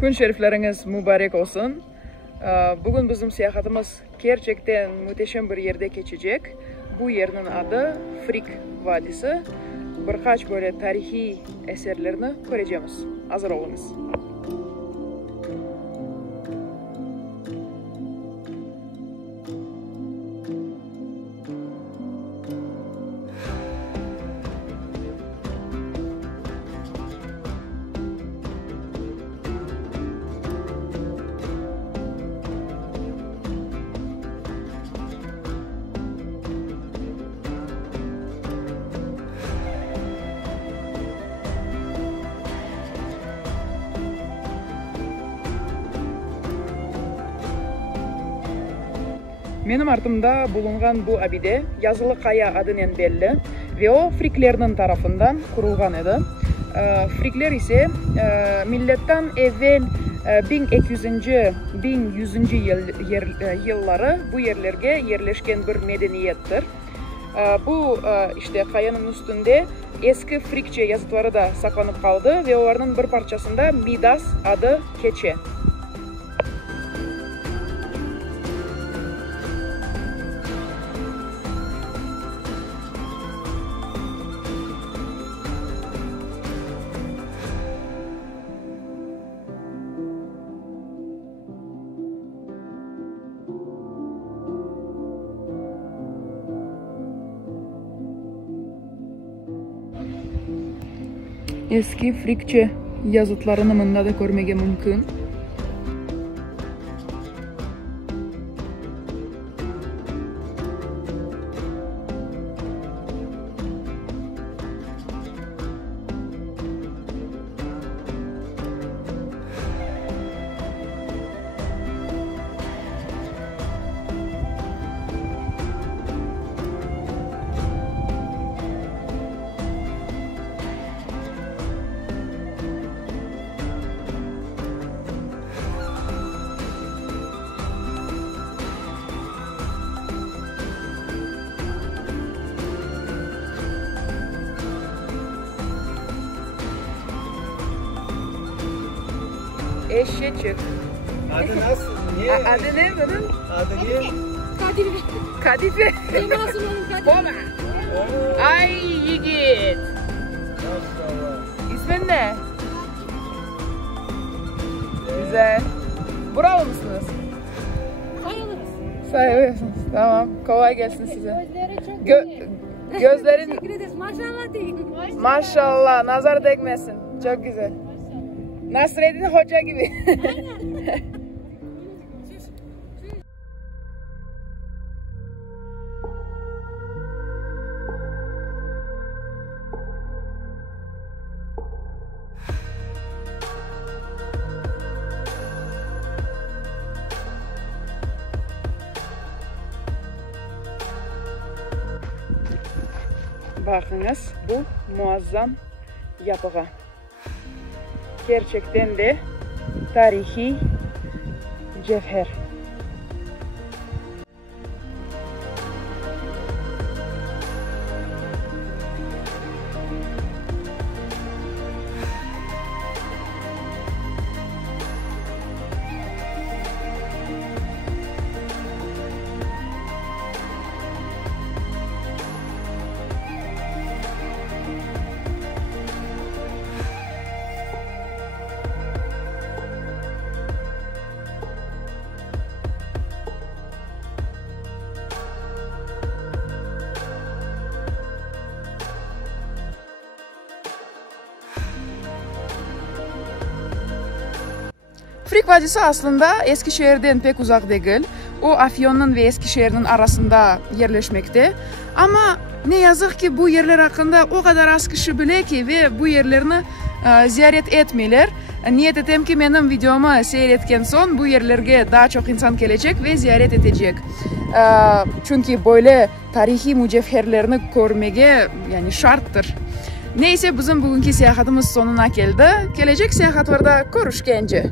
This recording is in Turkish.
Kun şerifleriniz mübarek olsun. Bugün bizim seyahatimiz gerçekten muhteşem bir yerde geçecek. Bu yerin adı Frig Vadisi. Birkaç böyle tarihi eserlerini göreceğiz. Hazır olunuz. Benim ardımda bulungan bu abide Yazılı Kaya adının belli ve o Friglerinin tarafından kurulgan edi. Frigler ise milletten evvel 1100. yılları bu yerlerge yerleşken bir medeniyettir. Bu işte kayanın üstünde eski Frigçe yazıtları da saklanıp kaldı ve onların bir parçasında Midas adı keçe. Eski Frigçe yazıtlarını mında da görmege mümkün. Eşecek. Adı nasıl? Niye? Adı ne bunun? Adı ne? Kadife. Kadife. Cemasın onun kadife. Baba. Ay yiğit. Maşallah. İsmin ne? Güzel. Buralı mısınız? Sayılırız. Sayılıyorsunuz. Tamam. Kolay gelsin size. Gözleri çok Gözlerin teşekkür ederiz. Maşallah değil. maşallah nazar değmesin. Çok güzel. Nasreddin Hoca gibi. Bakınız bu muazzam yapıya. Gerçekten de tarihi cevher. Frig Vadisi aslında Eskişehir'den pek uzak değil. O Afyon'un ve Eskişehir'in arasında yerleşmekte. Ama ne yazık ki bu yerler hakkında o kadar az kişi bilir ki ve bu yerlerini ziyaret etmiyorlar. Niyet ettim ki benim videomu seyretken son bu yerlerge daha çok insan gelecek ve ziyaret edecek. Çünkü böyle tarihi mücevherlerini görmeye yani şarttır. Neyse bizim bugünkü seyahatimiz sonuna geldi. Gelecek seyahatlarda görüşkence.